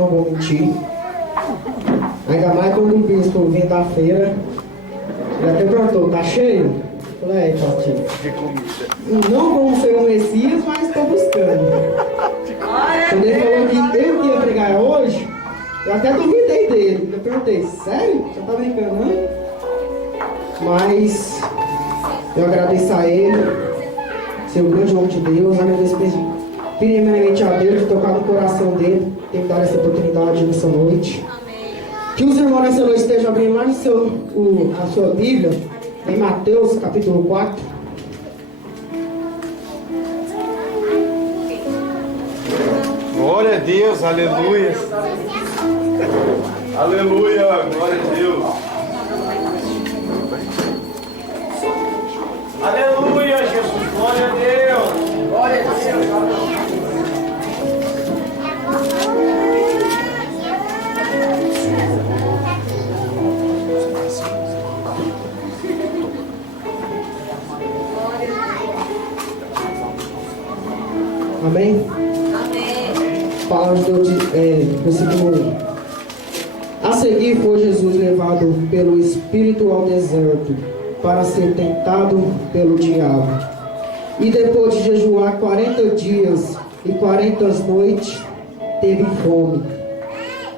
não vou mentir. Ainda mais quando o bispo vem da feira, ele até perguntou, tá cheio? Eu falei, pastor, não vamos ser o Messias, mas estou buscando. Quando ele falou que eu ia pregar hoje, eu até duvidei dele. Eu perguntei, sério? Você tá brincando, não? Mas eu agradeço a ele, ser um grande homem de Deus, agradeço primeiramente a Deus de tocar no coração dele, ter me dado essa oportunidade nessa noite. Que os irmãos nessa noite estejam abrindo lá no a sua Bíblia, em Mateus capítulo 4. Glória a Deus, aleluia. Aleluia, glória a Deus. Aleluia, Jesus, glória a Deus. Glória a Deus. Amém? Palavras de Deus, versículo 1. A seguir foi Jesus levado pelo Espírito ao deserto para ser tentado pelo diabo. E depois de jejuar 40 dias e 40 noites, teve fome.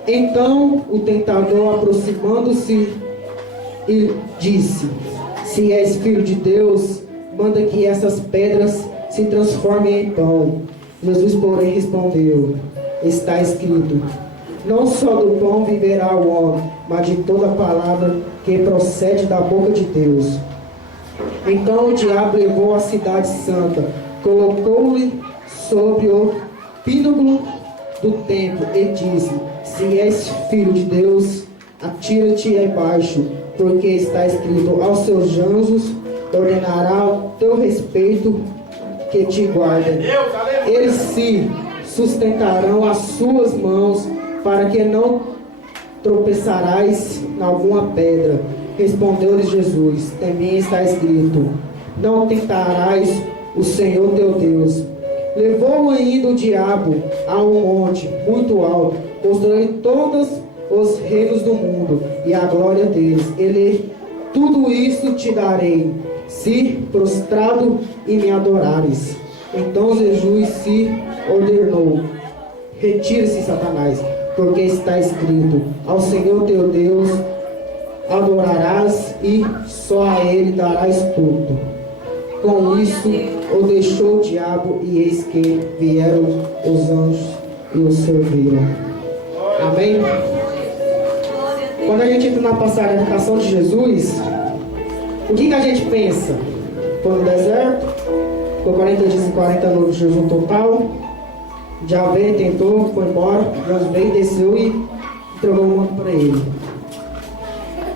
Então o tentador, aproximando-se, e disse: Se és filho de Deus, manda que essas pedras se transformem em pão. Jesus, porém, respondeu: Está escrito: Não só do pão viverá o homem, mas de toda palavra que procede da boca de Deus. Então o diabo levou a cidade santa, colocou-lhe sobre o pínaculo do templo e disse: Se és filho de Deus, atira-te embaixo, porque está escrito: Aos seus anjos ordenará o teu respeito que te guardem. Eles se sustentarão as suas mãos, para que não tropeçarás em alguma pedra. Respondeu-lhes Jesus: Também está escrito: Não tentarás o Senhor teu Deus. Levou ainda o diabo a um monte muito alto, mostrou-lhe todos os reinos do mundo e a glória deles. Ele: Tudo isso te darei, se prostrado e me adorares. Então Jesus se ordenou: Retire-se, Satanás, porque está escrito: Ao Senhor teu Deus adorarás e só a Ele darás culto. Com isso o deixou o diabo, e eis que vieram os anjos e o serviram. Amém? Quando a gente entra na passagem da educação de Jesus, o que a gente pensa? Foi no deserto, ficou 40 dias e 40 noites de jejum total. O diabo veio, tentou, foi embora. Deus veio, desceu e entregou o mundo para ele.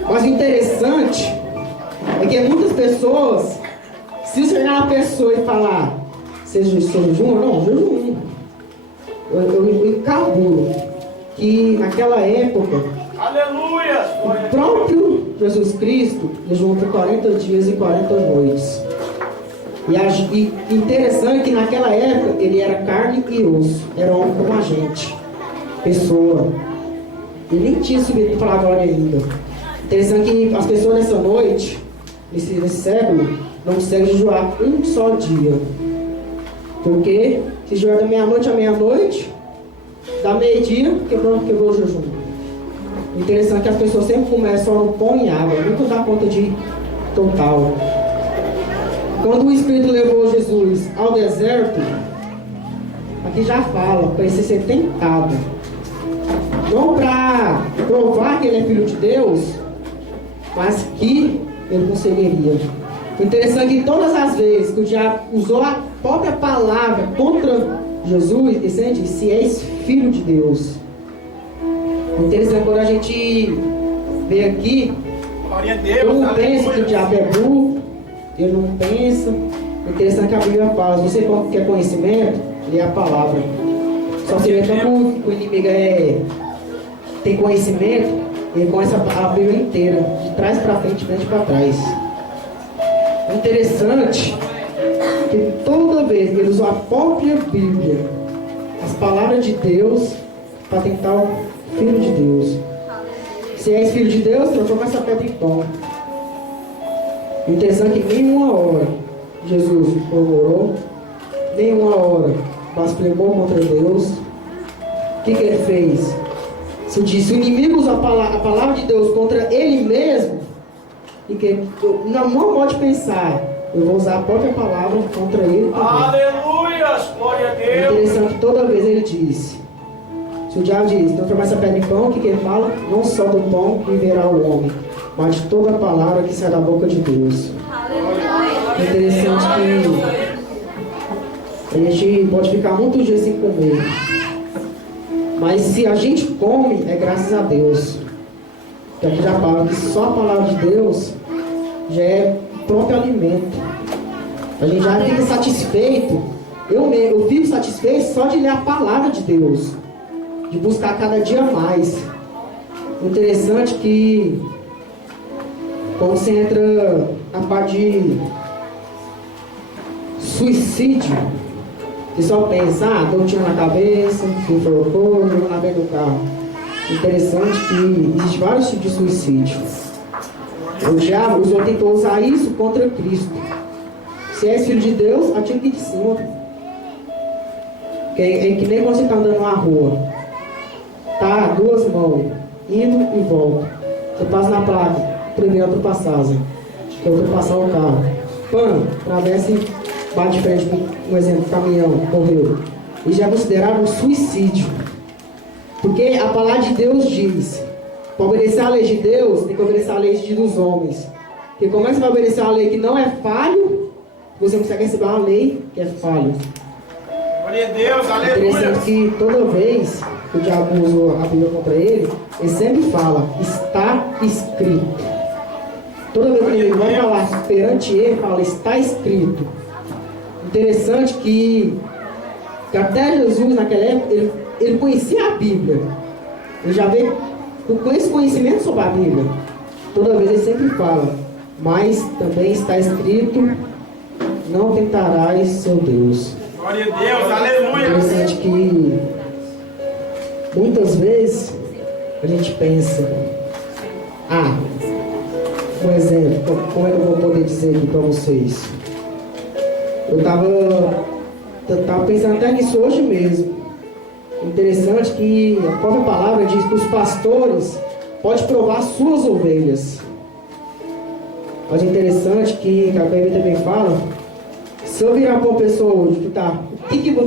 Mas o interessante é que muitas pessoas, se você olhar a pessoa e falar: Você jejum? Não, jejum. Eu encaburo que naquela época, Aleluia! o próprio Jesus Cristo jejuou por 40 dias e 40 noites. E interessante que naquela época ele era carne e osso, era homem como a gente, pessoa. Ele nem tinha subido para a glória ainda. Interessante que as pessoas nessa noite, nesse século, não conseguem jejuar um só dia. Porque se jejuar da meia-noite à meia-noite, da meio-dia, quebrou o jejum. Interessante que as pessoas sempre começam no pão e água, nunca dá conta de total. Quando o Espírito levou Jesus ao deserto, aqui já fala, para ele ser tentado. Não para provar que ele é filho de Deus, mas que ele conseguiria. O interessante é que todas as vezes que o diabo usou a própria palavra contra Jesus, ele disse: Se és filho de Deus. O interessante é quando a gente vê aqui, eu não penso que o diabo é burro, ele não pensa. O interessante é que a Bíblia fala: você quer conhecimento, lê a palavra. Só você vê como o inimigo tem conhecimento, ele conhece a Bíblia inteira, de trás para frente, de frente para trás. O interessante é que toda vez que ele usou a própria Bíblia, as palavras de Deus, para tentar o Filho de Deus. Se és Filho de Deus, transforma essa pedra em pão. O interessante é que nenhuma hora Jesus murmurou, nenhuma hora blasfemou contra Deus. O que ele fez? Se o inimigo usa a palavra de Deus contra ele mesmo, e que não pode pensar, eu vou usar a própria palavra contra ele também. Aleluia! Glória a É Deus! interessante que toda vez ele disse, se o diabo diz, transformar essa pedra em pão, o que ele fala? Não só do pão viverá o homem, mas de toda a palavra que sai da boca de Deus. É interessante que a gente pode ficar muitos dias sem comer, mas se a gente come, é graças a Deus. Porque aqui já fala que só a palavra de Deus já é o próprio alimento. A gente já fica satisfeito. Eu fico satisfeito só de ler a palavra de Deus, de buscar cada dia mais. Interessante que quando você entra na parte de suicídio, você só pensa, deu um tiro na cabeça, se enforcou, jogou na frente do carro. Interessante que existe vários tipos de suicídio. O diabo tentou usar isso contra Cristo. Se és filho de Deus, atira aqui de cima. É que nem quando você está andando na rua. Tá, duas mãos, indo e volta. Você passa na placa, primeira ultrapassagem. Quer ultrapassar o carro. Pã, atravessa e bate de frente com um exemplo, caminhão, morreu. E já é considerado um suicídio. Porque a palavra de Deus diz, para obedecer a lei de Deus, tem que obedecer a lei dos homens. Porque como é que você vai obedecer a lei que não é falho, você consegue receber uma lei que é falho. Glória a Deus, É aleluia! interessante que toda vez que o diabo usou a Bíblia contra ele sempre fala, está escrito. Toda vez que ele vai falar perante ele, fala, está escrito. Interessante que até Jesus naquela época, ele conhecia a Bíblia. Ele já veio com esse conhecimento sobre a Bíblia. Toda vez ele sempre fala, mas também está escrito, não tentarás seu Deus. Glória a Deus, aleluia! Interessante que muitas vezes a gente pensa, um exemplo, como é que eu vou poder dizer aqui para vocês? Eu estava pensando até nisso hoje mesmo. Interessante que a própria palavra diz que os pastores podem provar suas ovelhas. Mas é interessante que a Bíblia também fala, se eu virar para uma pessoa hoje que está,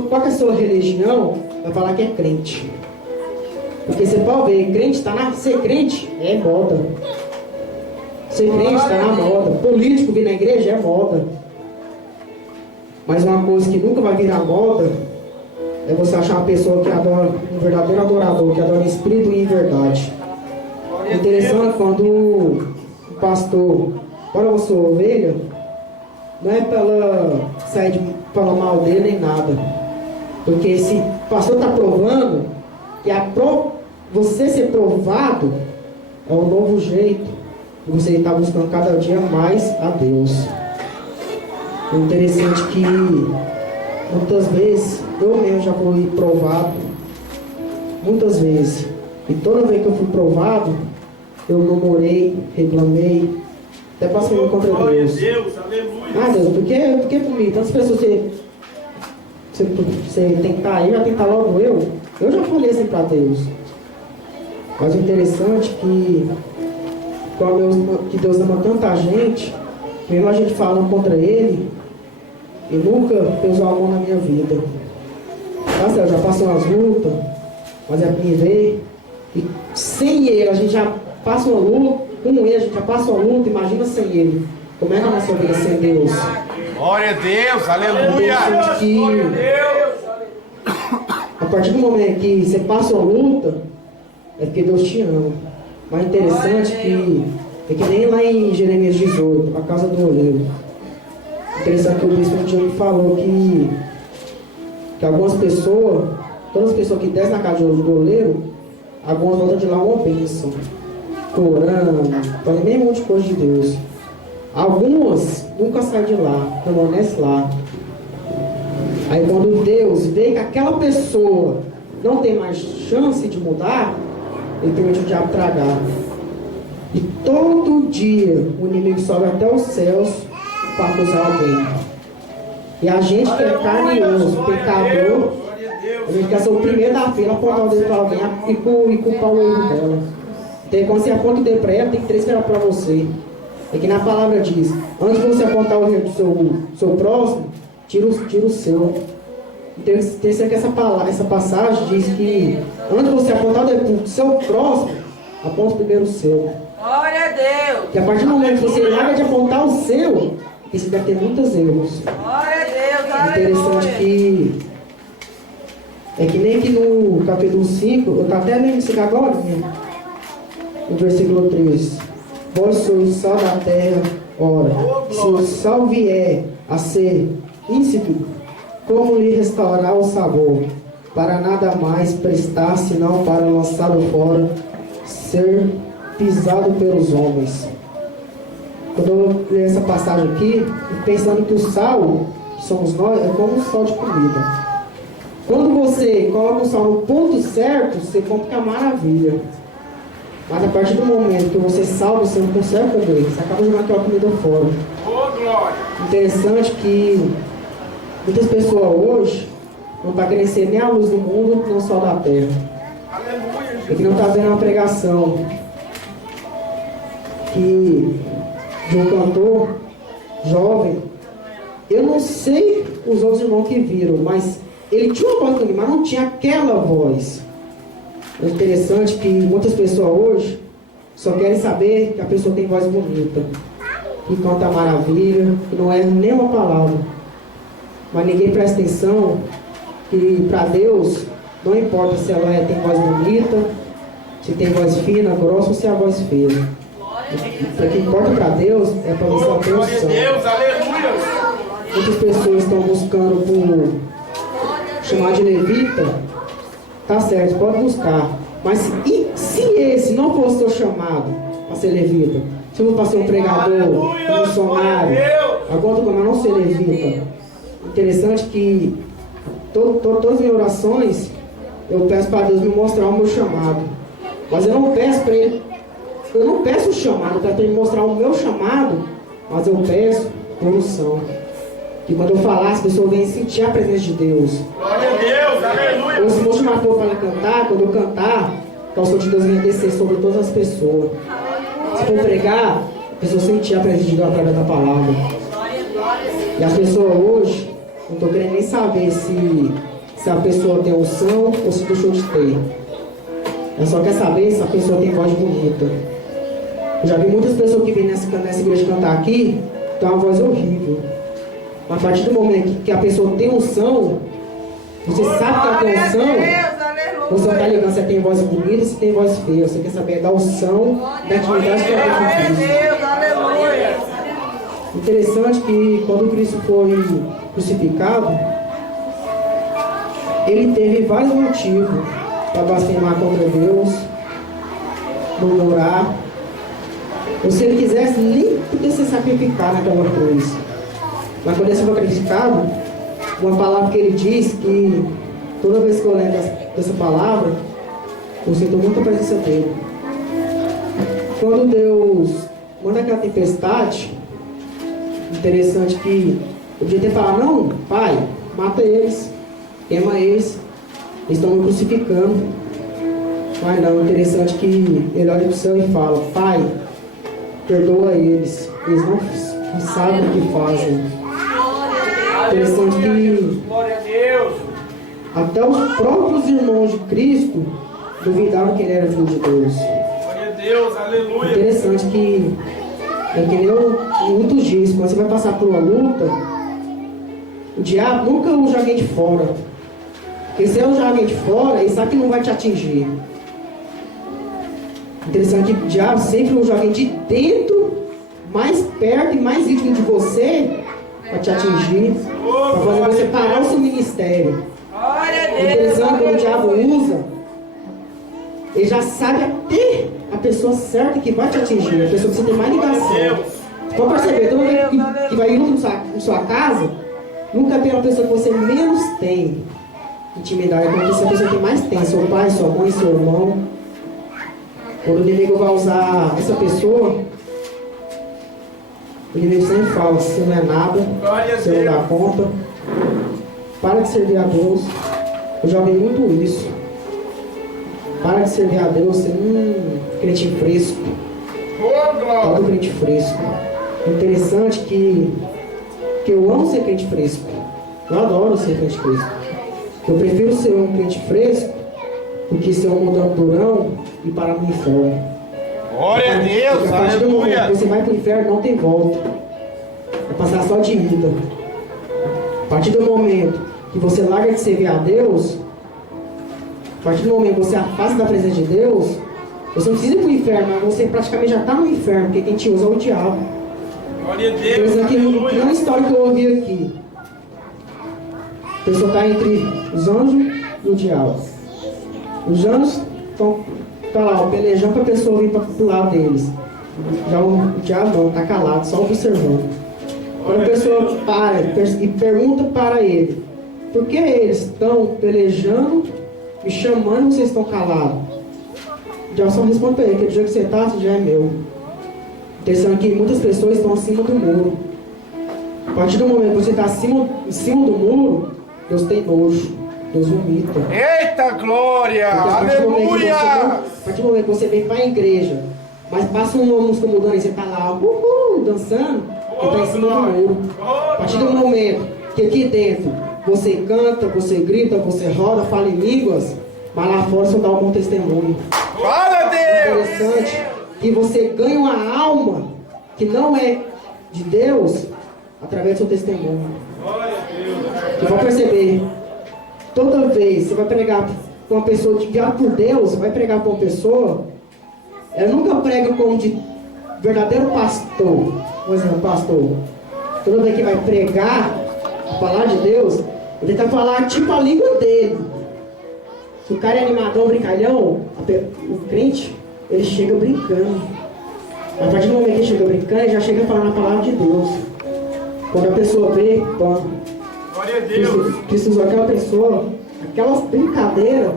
qual que é a sua religião, vai falar que é crente. Porque você pode ver, ser crente é moda. Ser crente está na moda. Político vir na igreja é moda. Mas uma coisa que nunca vai virar moda é você achar uma pessoa que adora, um verdadeiro adorador, que adora em espírito e em verdade. Interessante quando o pastor para a sua ovelha, não é para ela sair falar mal dele nem nada. Porque se o pastor está provando, que você ser provado é um novo jeito de você estar buscando cada dia mais a Deus. É interessante que muitas vezes eu mesmo já fui provado, muitas vezes, e toda vez que eu fui provado, eu murmurei, reclamei, até passei contra Deus. Deus, aleluia! Deus, por que comigo? Tantas pessoas você tem que estar aí, vai tentar logo eu já falei assim para Deus. Mas o interessante que Deus ama tanta gente, mesmo a gente falando contra Ele, e nunca pesou a mão na minha vida. Eu já passou umas lutas, mas é para mim ver. E sem Ele, a gente já passa uma luta. Com Ele, a gente já passa uma luta. Imagina sem Ele. Como é que a nossa vida é sem Deus? Glória a Deus, aleluia! Glória a Deus! A partir do momento que você passa uma luta, é porque Deus te ama. Mas interessante é que nem lá em Jeremias 18, a casa do oleiro. Interessante que o bispo um dia me falou que algumas pessoas, todas as pessoas que descem na casa do oleiro, algumas voltam de lá uma bênção, orando, falando meio monte de coisa de Deus. Algumas nunca saem de lá, permanecem lá. Aí quando Deus vê que aquela pessoa não tem mais chance de mudar, ele permite o diabo tragar. E todo dia o inimigo sobe até os céus para acusar alguém. E a gente que é carnioso, pecador, a gente quer ser o primeiro da fila, apontar o dedo para alguém e culpar o erro dela. Então, quando você aponta o dedo para ela, tem que três virar para você. É que na palavra diz, antes de você apontar o erro do seu próximo, tira o seu. Interessante que essa passagem diz que antes de você apontar o dedo do seu próximo, aponta primeiro o seu. Glória a Deus. E a partir do momento que você larga de apontar o seu, você vai ter muitos erros. Glória a Deus, aleluia. Interessante que é que nem que no capítulo 5, eu estou até lendo isso aqui agora, né? No versículo 3. Vós sois o sal da terra, ora, se o sal vier a ser insípido, como lhe restaurar o sabor? Para nada mais prestar, senão para lançá-lo fora, ser pisado pelos homens. Quando eu leio essa passagem aqui, pensando que o sal, que somos nós, é como um sal de comida. Quando você coloca o sal no ponto certo, você come que é maravilha. Mas a partir do momento que você salva, você não consegue comer. Você acaba jogando aquela comida fora. Oh, glória. Interessante que muitas pessoas hoje não estão querendo ser nem a luz do mundo, nem o sol da terra. Aleluia, É que não está vendo uma pregação de um cantor jovem. Eu não sei os outros irmãos que viram, mas ele tinha uma voz bonita, mas não tinha aquela voz. É interessante que muitas pessoas hoje só querem saber que a pessoa tem voz bonita, que canta maravilha, que não erra nenhuma palavra. Mas ninguém presta atenção que para Deus não importa se ela tem voz bonita, se tem voz fina, grossa ou se é a voz feia. O que importa para Deus é para você ter Glória a unção. Deus, aleluia. Muitas pessoas estão buscando por chamar de levita. Tá certo, pode buscar. Mas e se esse não fosse seu chamado para ser levita? Se eu for para ser um pregador, um missionário, agora eu não ser levita. Interessante que todas as minhas orações eu peço para Deus me mostrar o meu chamado. Mas eu não peço para Ele, eu não peço o chamado para Ele me mostrar o meu chamado, mas eu peço unção. Que quando eu falar, as pessoas vêm sentir a presença de Deus. Glória a Deus, aleluia. Eu, se vou chamar povo para cantar, quando eu cantar, que o Senhor de Deus venha descer sobre todas as pessoas. Se for pregar, a pessoa sentir a presença de Deus através da palavra. E as pessoas hoje, não estou querendo nem saber se a pessoa tem unção ou se deixou de ter. Eu só quero saber se a pessoa tem voz bonita. Eu já vi muitas pessoas que vêm nessa igreja cantar aqui, tem uma voz horrível. Mas a partir do momento que a pessoa tem unção, você sabe que ela tem unção, você não está ligando se tem voz bonita ou se tem voz feia. Você quer saber da unção, da intimidade que ela tem com Cristo. Interessante que quando Cristo foi crucificado, ele teve vários motivos para blasfemar contra Deus, murmurar. Ou se ele quisesse, nem podia se sacrificar naquela cruz. Mas quando ele foi sacrificado, uma palavra que ele diz que toda vez que eu lembro dessa palavra, eu sinto muita presença dele. Quando Deus manda aquela tempestade, interessante que eu podia ter falado, não, pai, mata eles, queima eles, eles estão me crucificando. Mas não, interessante que ele olha para o céu e fala, pai, perdoa eles não sabem o que fazem. Interessante que Glória a Deus. até os próprios irmãos de Cristo duvidaram que ele era filho de Deus. Glória a Deus, aleluia. Interessante que é que nem muitos dizem, quando você vai passar por uma luta, o diabo nunca usa alguém de fora. Porque se ele usar alguém de fora, ele sabe que não vai te atingir. Interessante que o diabo sempre usa alguém de dentro, mais perto e mais íntimo de você, para te atingir, para fazer você parar o seu ministério. Interessante quando o diabo usa, ele já sabe até a pessoa certa que vai te atingir, a pessoa que você tem mais ligação. Você pode perceber, toda vez que vai ir na sua casa, nunca tem uma pessoa que você menos tem. intimidade é quando essa pessoa tem mais tempo, seu pai, sua mãe, seu irmão. Quando o inimigo vai usar essa pessoa, o inimigo sempre fala, você não é nada, você não dá conta, para de servir a Deus. Eu já vi muito isso. Para de servir a Deus, você crente fresco. Todo crente fresco. Interessante que eu amo ser crente fresco. Eu adoro ser crente fresco. Eu prefiro ser um crente fresco do que ser um mundão durão e parar no inferno. Glória a Deus, porque a partir do momento aleluia. que você vai para o inferno, não tem volta. É passar só de ida. A partir do momento que você larga de servir a Deus, a partir do momento que você afasta da presença de Deus, você não precisa ir para o inferno, mas você praticamente já está no inferno, porque quem te usa é o diabo. Glória a Por Deus, exemplo, uma história que eu ouvi aqui. A pessoa está entre os anjos e o diabo. Os anjos estão lá, pelejando para a pessoa vir para o lado deles. Já o diabo não, está calado, só observando. Quando a pessoa para e pergunta para ele, por que eles estão pelejando, me chamando e vocês estão calados? O diabo só responde para ele, que o dia que você está, já é meu. Pensando que muitas pessoas estão acima do muro. A partir do momento que você está em cima do muro, Deus tem nojo, Deus vomita. Eita glória, aleluia. A partir do momento que você vem para a igreja, mas passa uma música mudando e você está lá, dançando, você está em cima do muro. A partir do momento que aqui dentro você canta, você grita, você roda, fala em línguas, mas lá fora você dá um bom testemunho. Fala, Deus. Interessante que você ganha uma alma que não é de Deus através do seu testemunho. Você vai perceber, toda vez que você vai pregar para uma pessoa guiada por Deus, vai pregar para uma pessoa, ela nunca prega como de verdadeiro pastor. Por exemplo, pastor, toda vez que vai pregar a palavra de Deus, ele tenta falar tipo a língua dele. Se o cara é animadão, brincalhão, o crente, ele chega brincando. A partir do momento que ele chega brincando, ele já chega falando a palavra de Deus. Quando a pessoa vê, Glória a Deus. Cristo usou aquela pessoa, aquelas brincadeiras,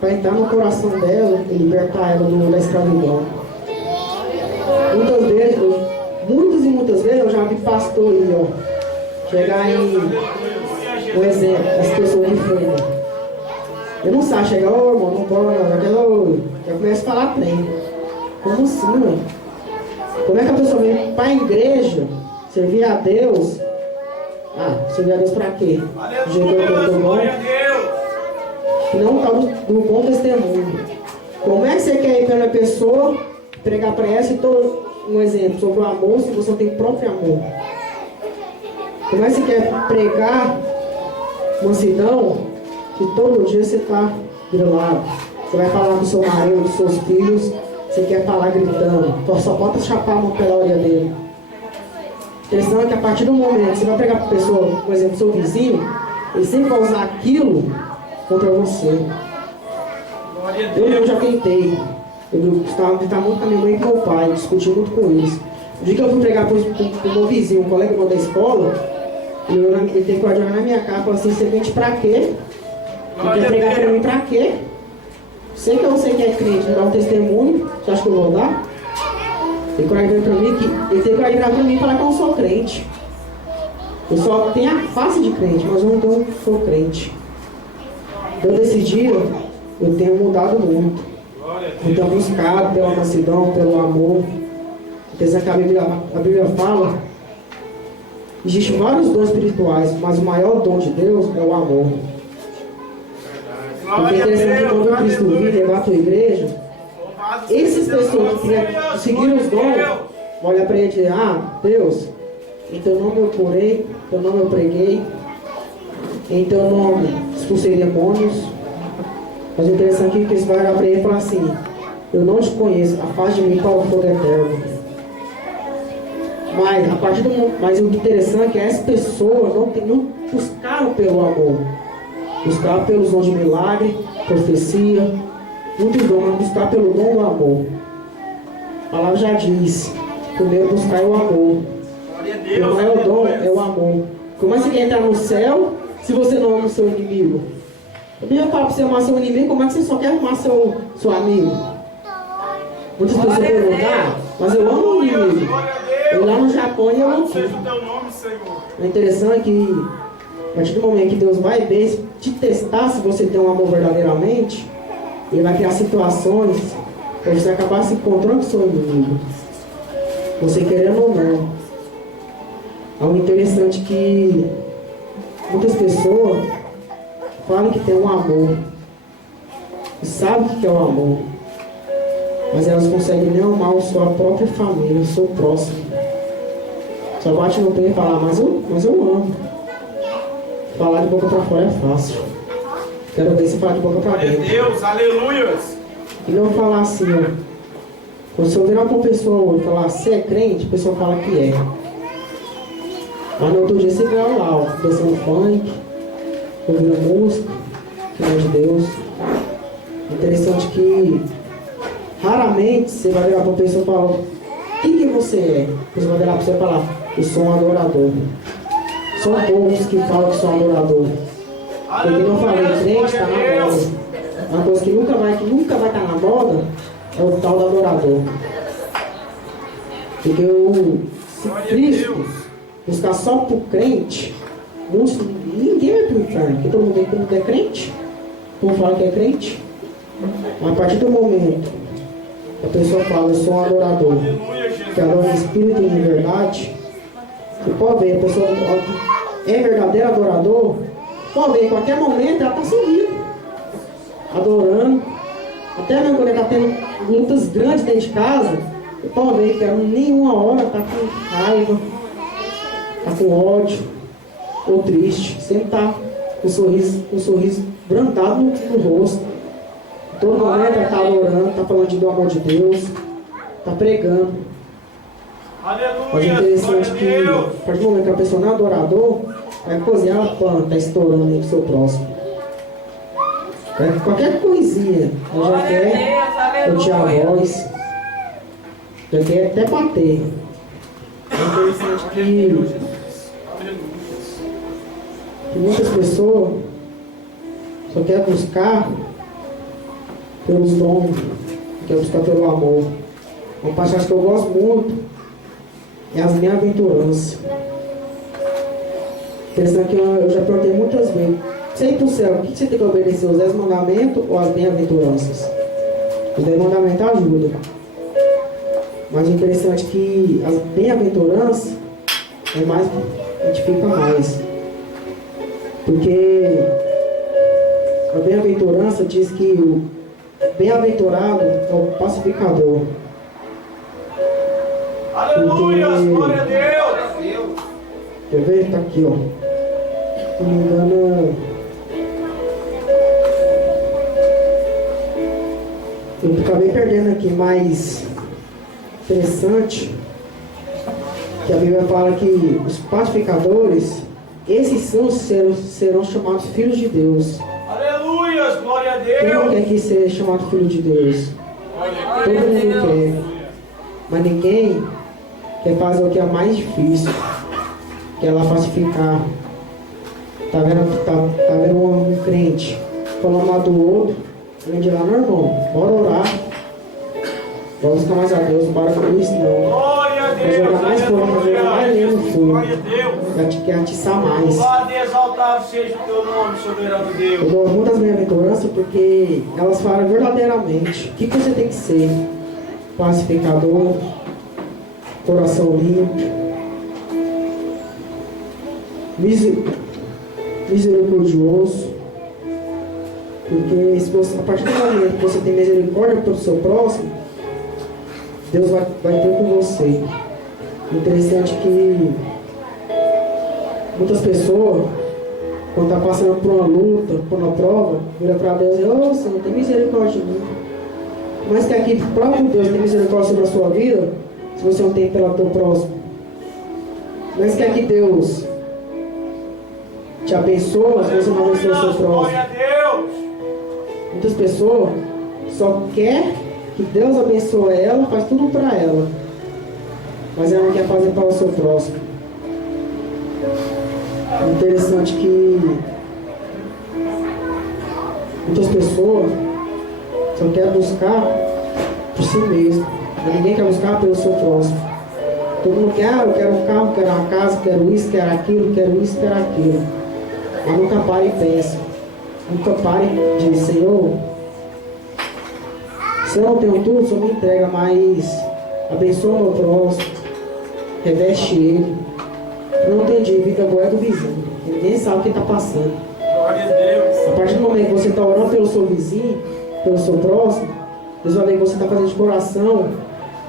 para entrar no coração dela e libertar ela da escravidão. Muitas vezes eu já vi pastor aí, ó, chegar em, por exemplo, as pessoas de frente. Eu não sei, chega, ô irmão, não pode, já começa a falar trem. Como assim, mano? Como é que a pessoa vem para a igreja, servir a Deus? Servir a Deus para quê? Aleluia, glória a Deus. Não está do bom testemunho. Como é que você quer ir para uma pessoa, pregar para essa e todo um exemplo sobre o amor, se você não tem próprio amor? Como é que você quer pregar mansidão, que todo dia você está grilado? Você vai falar com o seu marido, dos seus filhos, você quer falar gritando, só bota chapar a mão pela orelha dele. Interessante que a partir do momento que você vai pregar para a pessoa, por exemplo, seu vizinho, ele sempre vai usar aquilo contra você. Eu já tentei. Eu estava muito com a minha mãe e com meu pai, discuti muito com eles. O dia que eu fui pregar para o meu vizinho, um colega meu da escola, ele tem que jogar na minha cara e falou assim, você vende pra quê? Você quer pregar para mim pra quê? Sei que você que é crente, me dá um testemunho, você acha que eu vou dar? Ele tem que virar para mim e falar que eu não sou crente. Eu só tenho a face de crente, mas eu não sou crente. Eu decidi, eu tenho mudado muito. Eu tenho buscado pela mansidão, pelo amor. Apesar que a Bíblia fala, existem vários dons espirituais, mas o maior dom de Deus é o amor. Porque é interessante que quando Cristo vir levar a tua igreja, essas pessoas que seguiram os dons, olhar para ele e dizer, Deus, em teu nome eu curei, em teu nome eu preguei, em teu nome expulsei demônios. Mas o interessante é que eles vão olhar para ele e falar assim, eu não te conheço, afaste de mim para o fogo eterno. Mas o interessante é que essas pessoas não buscaram pelo amor, buscaram pelos dons de milagre, profecia, muitos dons, mas buscar pelo dom do amor. A palavra já diz, primeiro buscar o amor. O maior dom é o amor. Como é que você quer entrar no céu se você não ama o seu inimigo? A Bíblia fala para você amar seu inimigo, como é que você só quer amar seu amigo? Muitas pessoas perguntam, mas eu amo o inimigo. Eu lá no Japão e eu amo. Seja o teu nome, Senhor. A interessante é que, a partir do momento que Deus vai ver, te testar se você tem um amor verdadeiramente, Ele vai criar situações para você acabar se encontrando com o seu inimigo. Você querendo ou não. Algo interessante que muitas pessoas falam que tem um amor. E sabem o que é o amor. Mas elas conseguem nem amar a sua própria família, o seu próximo. Só bate no peito e fala, mas eu amo. Falar de boca para fora é fácil. Quero ver se falar de boca para dentro. Deus, aleluias. E não falar assim, ó. Quando você virar para uma pessoa e falar, você é crente, a pessoa fala que é. Mas no outro dia você vai lá, ó, dançando funk, ouvindo música, que é de Deus. Interessante que raramente você vai virar para uma pessoa e falar, o que você é? Você vai virar para você e falar, eu sou um adorador. São poucos que falam que são adorador. Porque não falei, crente está na moda. Uma coisa que nunca vai estar na moda é o tal do adorador. Porque se Cristo buscar só por crente, ninguém vai para o inferno. Porque todo mundo vê que não é crente. Todo mundo fala que é crente. Mas a partir do momento que a pessoa fala, eu sou um adorador, que adora em espírito e em verdade, você pode ver, a pessoa é verdadeiro adorador, pode ver, em qualquer momento ela está sorrindo, adorando, até mesmo quando ela está tendo lutas grandes dentro de casa, você pode ver que ela nenhuma hora está com raiva, está com ódio, ou triste, sempre está com um sorriso brandado no rosto. Todo momento ela está adorando, está falando do amor de Deus, está pregando. Mas é interessante que, a partir do momento que a pessoa não é adorador, vai cozinhar a planta, está estourando aí pro seu próximo. Qualquer coisinha, ela já quer curtir a voz, já quer até bater. É interessante que muitas pessoas só querem buscar pelos dons, quer buscar pelo amor. Uma passagem que eu gosto muito é as bem-aventuranças. Interessante que eu já perguntei muitas vezes, você ir para o céu, o que você tem que obedecer? Os 10 mandamentos ou as bem-aventuranças? Os 10 mandamentos ajudam. Mas o interessante é que as bem-aventuranças é mais, identifica mais. Porque a bem-aventurança diz que o bem-aventurado é o pacificador. Aleluia, glória a Deus. Quer ver? Está aqui, ó. Se não me engano, eu acabei perdendo aqui, mas interessante que a Bíblia fala que os pacificadores, esses serão chamados filhos de Deus. Aleluia, glória a Quem não Deus. quer aqui ser chamado filho de Deus? Todo mundo quer. Mas ninguém quer fazer o que é mais difícil, que é lá pacificar. Tá vendo um crente falando mal do outro, além de lá, meu irmão, bora orar. Bora buscar mais a Deus, não bora com isso não. Glória a Vai Deus. jogar mais fora, vai jogar mais lenha no fogo. Glória a Deus. Quer atiçar mais. Louvado e exaltado seja o teu nome, soberano Eu Deus. gosto muito das bem-aventuranças porque elas falam verdadeiramente o que você tem que ser. Pacificador, coração limpo, misericordioso. Porque se você, a partir do momento que você tem misericórdia pelo seu próximo, Deus vai ter com você. Interessante que muitas pessoas, quando está passando por uma luta, por uma prova, vira para Deus e diz, ô Senhor, tem misericórdia de mim. Mas que aqui, próprio Deus tem misericórdia sobre a sua vida, se você não tem pelo teu próximo. Mas que aqui Deus te abençoa, se você não abençoa o seu próximo. Glória a Deus. Muitas pessoas só quer que Deus abençoe ela, faz tudo para ela, mas ela não quer fazer para o seu próximo. É interessante que Muitas pessoas só querem buscar por si mesmo. Mas ninguém quer buscar pelo seu próximo. Todo mundo quer, eu quero um carro, quero uma casa, quero isso, quero aquilo, quero isso, quero aquilo. Mas nunca pare e pense. Nunca pare e diz, Senhor, se eu não tenho tudo, só me entrega, mas abençoa o meu próximo, reveste ele. Não tem dívida, boa do vizinho. Ninguém sabe o que está passando. Glória a Deus. A partir do momento que você está orando pelo seu vizinho, pelo seu próximo, Deus vai ver que você está fazendo de coração.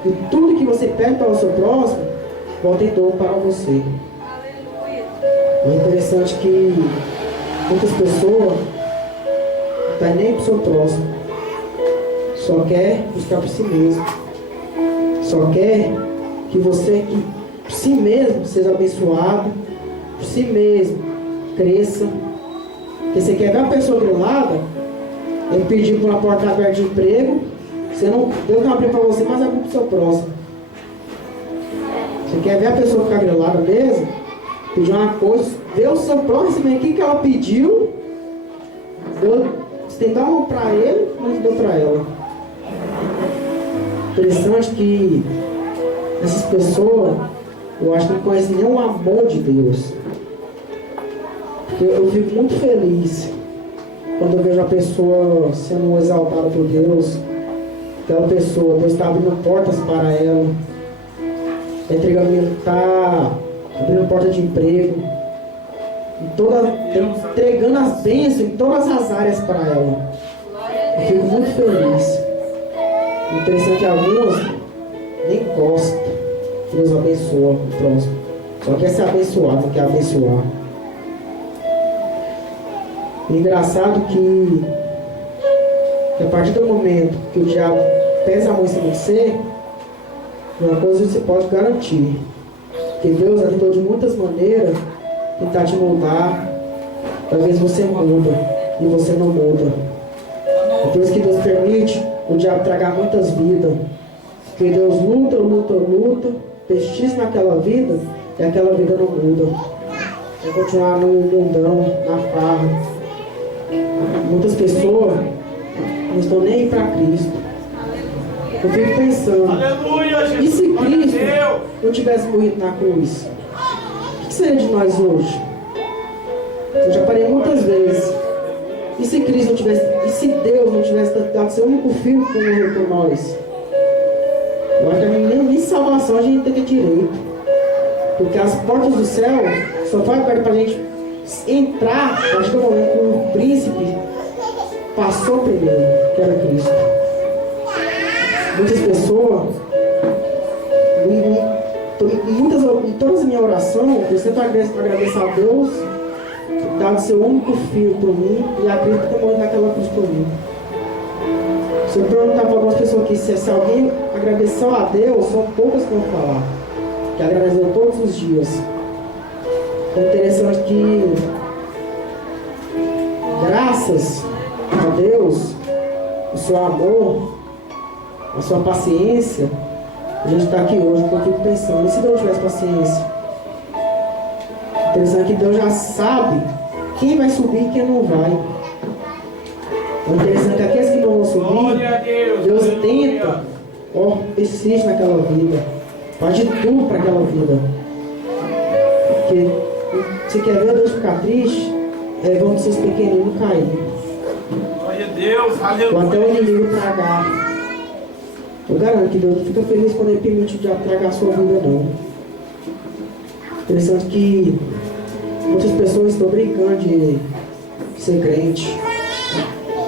E tudo que você pede para o seu próximo, volta em dobro para você. É interessante que muitas pessoas não estão nem para o seu próximo. Só quer buscar por si mesmo. Só quer que você, que por si mesmo, seja abençoado. Por si mesmo, cresça. Porque você quer ver uma pessoa grilada, ele pedir por uma porta aberta de emprego. Você não, Deus não abriu para você, mas abriu para o seu próximo. Você quer ver a pessoa ficar grilada mesmo? Pedir uma coisa, ver o seu próximo, o que ela pediu. Deus, você tem que dar uma para ele, mas deu para ela. Interessante que essas pessoas, eu acho que não conhecem nem o amor de Deus. Porque eu fico muito feliz quando eu vejo a pessoa sendo exaltada por Deus. Aquela pessoa, Deus está abrindo portas para ela, está abrindo porta de emprego, entregando as bênçãos em todas as áreas para ela. Eu fico muito feliz. Interessante que alguns nem gostam que Deus abençoa o próximo, só quer ser abençoado, não quer abençoar. Engraçado que a partir do momento que o diabo pesa a mão em cima de você, uma coisa você pode garantir, que Deus tentou de muitas maneiras tentar te mudar. Talvez você muda e você não muda. Depois que Deus permite o diabo tragar muitas vidas, porque Deus luta, pesquisa naquela vida e aquela vida não muda. Vai continuar no mundão, na farra. Muitas pessoas não estão nem aí para Cristo. Eu fico pensando, Aleluia, Jesus. e se Glória a Cristo Deus. não tivesse morrido na cruz, o que seria de nós hoje? Eu já parei muitas vezes. E se Cristo não tivesse, e se Deus não tivesse dado seu único filho que morreu por nós? Eu acho que nem salvação a gente tem direito. Porque as portas do céu só foi abertas para a gente entrar, a partir do momento que o príncipe passou primeiro, que era Cristo. Muitas pessoas, em todas as minhas orações, eu sempre agradeço a Deus por dar o seu único filho por mim e a Cristo ter morrido naquela cruz por mim. Se eu perguntar para algumas pessoas aqui se alguém agradeceu a Deus, são poucas que vão falar, que agradeceu todos os dias. É interessante que, graças a Deus, o seu amor, a sua paciência, a gente está aqui hoje, porque eu fico pensando, e se Deus tivesse paciência? Interessante que Deus já sabe quem vai subir e quem não vai. É interessante que aqueles que não vão subir, Deus tenta, persiste naquela vida, faz de tudo para aquela vida. Porque se quer ver Deus ficar triste, é quando seus pequeninos caírem. Glória a Deus, aleluia. Ou até o inimigo tragar. Eu garanto que Deus não fica feliz quando Ele permite o diabo tragar a sua vida, não. Interessante que muitas pessoas estão brincando de ser crente.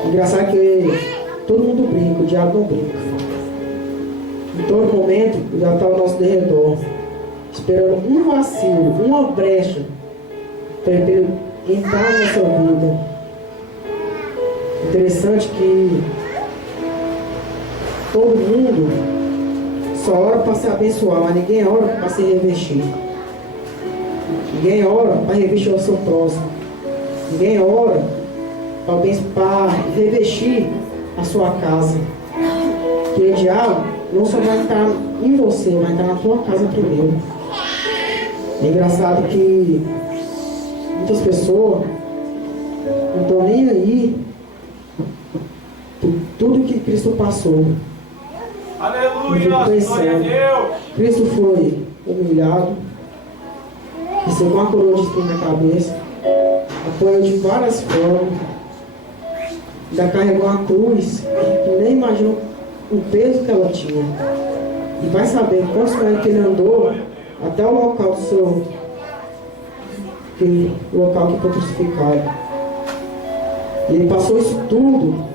Engraçado que todo mundo brinca, o diabo não brinca. Em todo momento, o diabo está ao nosso derredor, esperando um vacilo, uma brecha, para ele entrar na nossa vida. Interessante que todo mundo só ora para se abençoar, mas ninguém ora para se revestir. Ninguém ora para revestir o seu próximo. Ninguém ora para revestir a sua casa. Porque o diabo não só vai entrar em você, vai entrar na sua casa primeiro. É engraçado que muitas pessoas não estão nem aí Cristo passou. Aleluia, glória a Deus. Cristo foi humilhado, recebeu uma coroa de espinho na cabeça, apoiou de várias formas, ainda carregou uma cruz que nem imaginou o peso que ela tinha. E vai saber quantos metros que ele andou até o local do seu, aquele local que foi crucificado. E ele passou isso tudo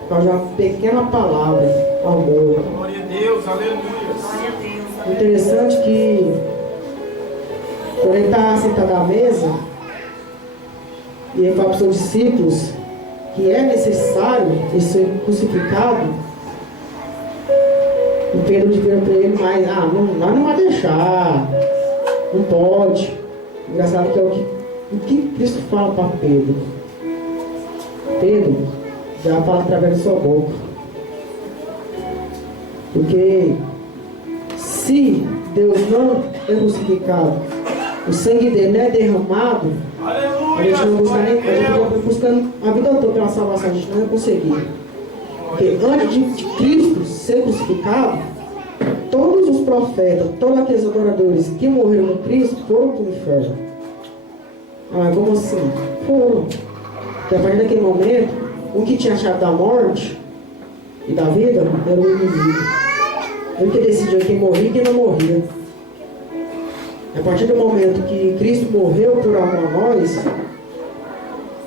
por causa de uma pequena palavra, amor. Glória a Deus, aleluia. O interessante é que quando ele está sentado à mesa e ele fala para os seus discípulos que é necessário ele ser crucificado, o Pedro vira para ele, mas nós não vai deixar, não pode. Engraçado que é o que Cristo fala para Pedro. Pedro já fala através da sua boca. Porque se Deus não é crucificado, o sangue dele não é derramado, a gente não busca nem, a gente vai buscando a vida toda pela salvação, a gente não vai conseguir. Porque antes de Cristo ser crucificado, todos os profetas, todos aqueles adoradores que morreram no Cristo foram para o inferno. Como assim? Foram. Porque a partir daquele momento, o que tinha a chave da morte e da vida era o inimigo. Ele que decidia quem morria e quem não morria. A partir do momento que Cristo morreu por amor a nós,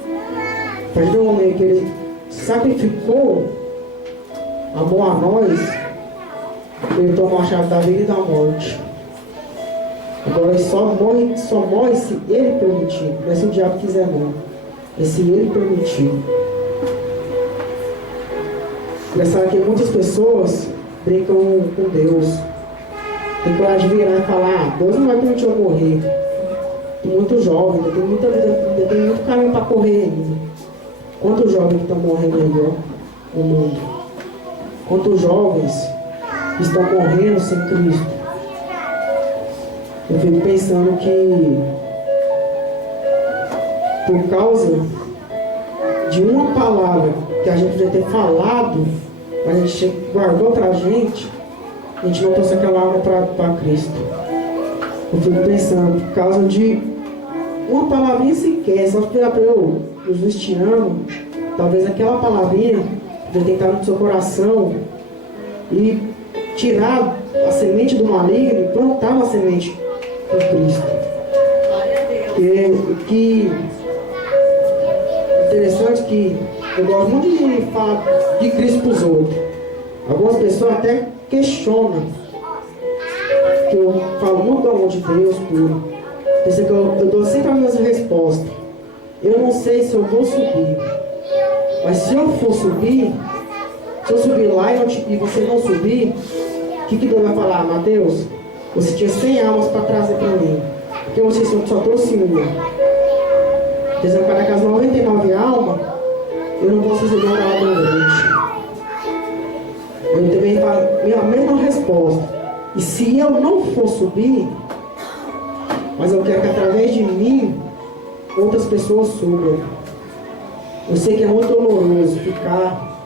a partir do momento que Ele sacrificou amor a nós, Ele tomou a chave da vida e da morte. Agora Ele só morre se Ele permitir. Não é se o diabo quiser não. É se Ele permitir. Engraçado que muitas pessoas brincam com Deus. Tem coragem de virar e falar, Deus não vai permitir eu morrer. Tem muito jovem, tem muita vida, tem muito caminho para correr ainda. Quantos jovens que estão morrendo aí, ó, no mundo? Quantos jovens que estão morrendo sem Cristo? Eu fico pensando que por causa de uma palavra que a gente podia ter falado, mas a gente guardou pra gente, a gente não trouxe aquela alma para Cristo. Eu fico pensando, por causa de uma palavrinha sequer, só virar para eu, Jesus te amo, talvez aquela palavrinha podia ter entrado no seu coração e tirar a semente do maligno e plantar uma semente por Cristo. Que interessante que eu gosto muito de falar de Cristo para os outros. Algumas pessoas até questionam que eu falo muito do amor de Deus puro. Pensa que eu dou sempre a mesma resposta. Eu não sei se eu vou subir, mas se eu for subir, se eu subir lá e você não subir, o que Deus vai falar? Mateus, você tinha 100 almas para trazer para mim, porque você só trouxe uma. Dizendo para aquelas 99 almas, eu não posso receber uma alma abundante. Eu também faço a mesma resposta. E se eu não for subir, mas eu quero que através de mim outras pessoas subam. Eu sei que é muito doloroso ficar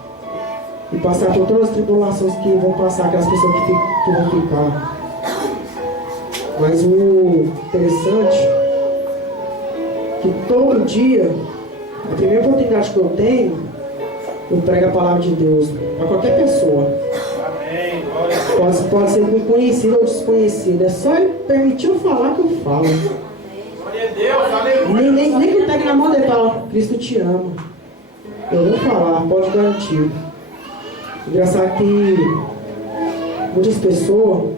e passar por todas as tribulações que vão passar aquelas pessoas que vão ficar. Mas o interessante é que todo dia, a primeira oportunidade que eu tenho, eu prego a palavra de Deus para qualquer pessoa. Amém. Glória a Deus. Pode ser conhecido ou desconhecido. É só Ele permitir eu falar que eu falo. Glória a Deus, aleluia. Nem que eu pegue na mão dele e fale, Cristo te ama. Eu vou falar, pode garantir. Engraçado que muitas pessoas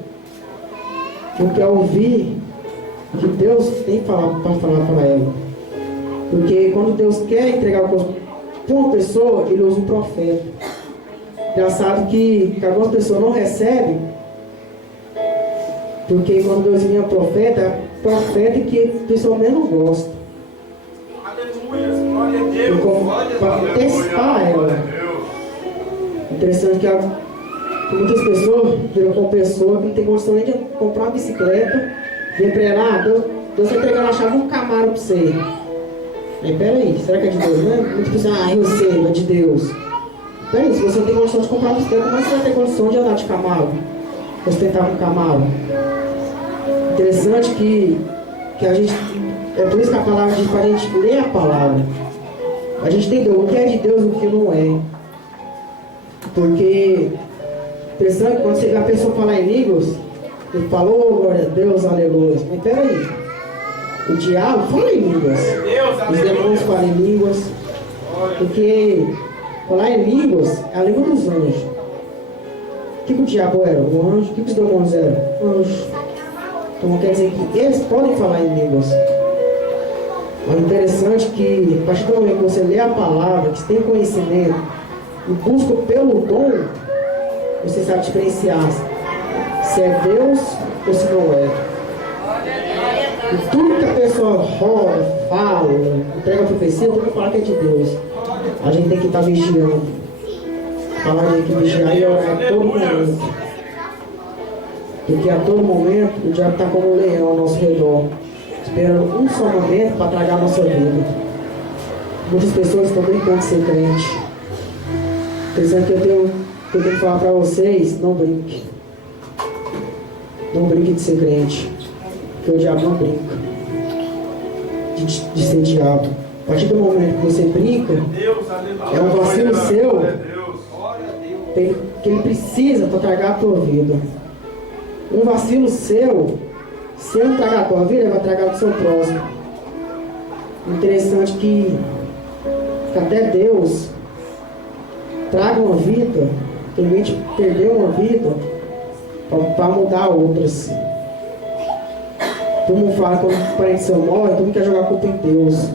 não querem ouvir o que Deus tem para falar para ela. Porque quando Deus quer entregar o coisa para uma pessoa, Ele usa um profeta. Engraçado que algumas pessoas não recebem, porque quando Deus envia profeta, é profeta que a pessoa menos gosta. Aleluia, glória a Deus. Para testar ela. Interessante que muitas pessoas viram com pessoa que não tem condição nem de comprar uma bicicleta, vem para ela, Deus está entregando a chave de um Camaro para você. Aí, peraí, será que é de Deus? Não é? Muitas pessoas, eu sei, é de Deus. Bem, se você não tem condição de comprar uma bicicleta, como é que você vai ter condição de andar de Camaro? Ostentar um Camaro? Interessante que a gente... É por isso que a palavra diz para a gente ler a palavra. A gente entender o que é de Deus e o que não é. Porque... Interessante que quando você vê a pessoa falar em línguas, ele falou, oh, glória a Deus, aleluia. Mas peraí. O diabo fala em línguas. Os demônios falam em línguas. Porque falar em línguas é a língua dos anjos. O que o diabo era? Um anjo. O que os demônios eram? Anjos. Então quer dizer que eles podem falar em línguas. Mas é interessante que, a partir do momento que você lê a palavra, que você tem conhecimento e busca pelo dom, você sabe diferenciar se é Deus ou se não é. E tudo que a pessoa roda, fala, entrega a profecia, tudo que fala que é de Deus. A gente tem que estar vigiando. A palavra tem que vigiar e orar a todo momento. Porque a todo momento o diabo está como um leão ao nosso redor, esperando um só momento para tragar a nossa vida. Muitas pessoas estão brincando de ser crente. Pensando que eu tenho que falar para vocês, não brinque. Não brinque de ser crente. Porque o diabo não brinca de ser diabo. A partir do momento que você brinca, é um vacilo seu que ele precisa para tragar a tua vida. Um vacilo seu, se ele não tragar a tua vida, ele vai tragar do seu próximo. Interessante que até Deus traga uma vida, tem gente que perdeu uma vida para mudar outras. Todo mundo fala que quando o parente seu morre, todo mundo quer jogar a culpa em Deus.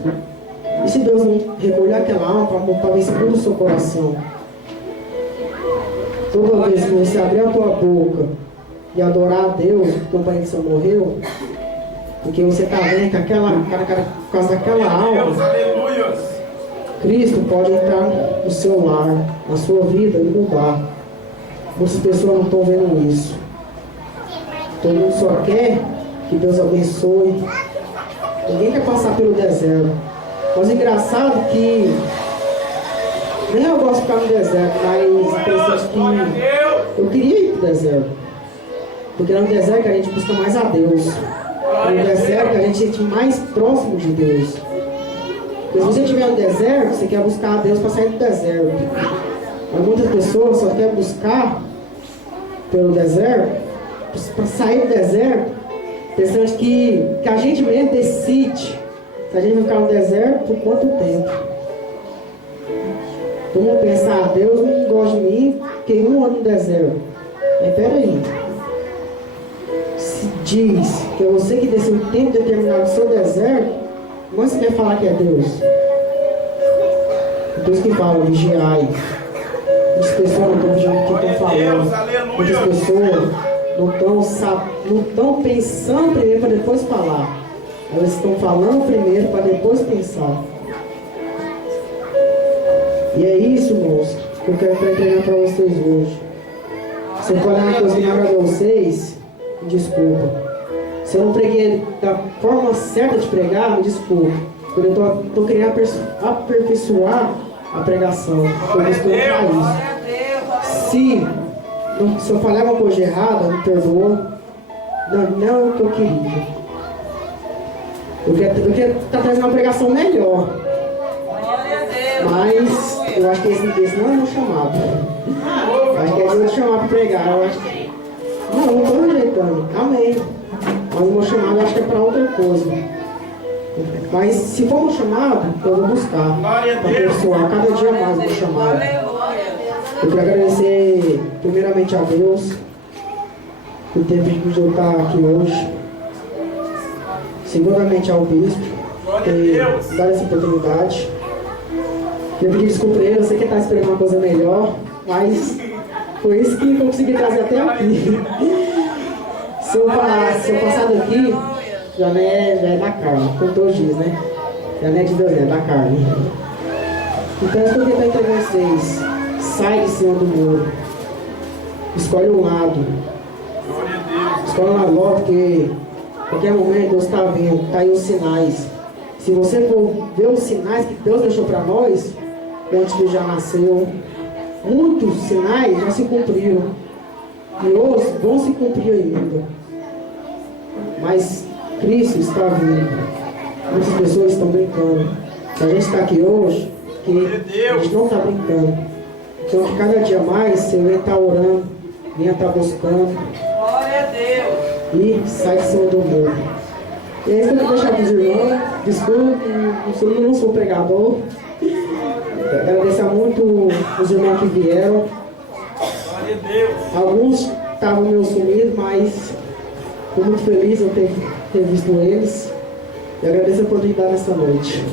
E se Deus não recolher aquela alma para ver se muda o seu coração? Toda vez que você abrir a tua boca e adorar a Deus porque o parente seu morreu, porque você está vendo que por causa daquela alma, Cristo pode entrar no seu lar, na sua vida e mudar. Muitas pessoas não estão vendo isso. Todo mundo só quer que Deus abençoe. Ninguém quer passar pelo deserto. Mas engraçado que nem eu gosto de ficar no deserto, mas interessante que eu queria ir para o deserto. Porque no deserto que a gente busca mais a Deus. No deserto que a gente se sente mais próximo de Deus. Porque se você estiver no deserto, você quer buscar a Deus para sair do deserto. Mas muitas pessoas só querem buscar pelo deserto, para sair do deserto, pensando que a gente mesmo decide se a gente vai ficar no deserto por quanto tempo. Todo mundo pensa, Deus não gosta de mim, fiquei um ano no deserto. Mas peraí, se diz que é você que decide o tempo determinado do seu deserto, como você quer falar que é Deus? É por isso que fala, vigiai. Muitas pessoas não estão vigiando o que estão falando. Muitas pessoas não estão pensando primeiro para depois falar. Elas estão falando primeiro para depois pensar. E é isso, irmãos, que eu quero entregar para vocês hoje. Se eu falar uma coisa que não agradou vocês, me desculpa. Se eu não preguei da forma certa de pregar, me desculpa. Porque eu estou querendo aperfeiçoar a pregação. Eu estou para isso. Se eu falar uma coisa errada, me perdoa. Não é o que eu queria. Eu queria estar trazendo uma pregação melhor. Mas eu acho que esse não é meu chamado. Acho que é de outro chamado para pregar. Eu acho que... Não estou rejeitando. Amém. Mas o meu chamado eu acho que é para outra coisa. Mas se for um chamado, eu vou buscar para abençoar cada dia mais o meu chamado. Eu quero agradecer primeiramente a Deus por ter pedido estar aqui hoje. Segundamente ao bispo por ter dado essa oportunidade. Queria pedir desculpa a ele, eu sei que ele está esperando uma coisa melhor, mas foi isso que eu consegui trazer até aqui. Se eu passar daqui, já não é da carne, como todos dizem, né? Já não é de Deus, é da carne. Então eu estou tentando entre vocês. Sai de cima do muro. Escolhe um lado. Escolhe um lado logo, porque a qualquer momento Deus está vendo, está aí os sinais. Se você for ver os sinais que Deus deixou para nós, o anticristo já nasceu, muitos sinais já se cumpriram. E hoje vão se cumprir ainda. Mas Cristo está vindo. Muitas pessoas estão brincando. Se a gente está aqui hoje, que a gente não está brincando. Então, que cada dia mais você venha estar orando, venha estar buscando. Glória a Deus. E sai de cima do muro. E aí, eu vou deixar para os irmãos. Desculpe, eu não sou pregador. Agradecer muito os irmãos que vieram. Glória a Deus. Alguns estavam meio sumidos, mas estou muito feliz de ter visto eles. E agradeço a oportunidade nesta noite.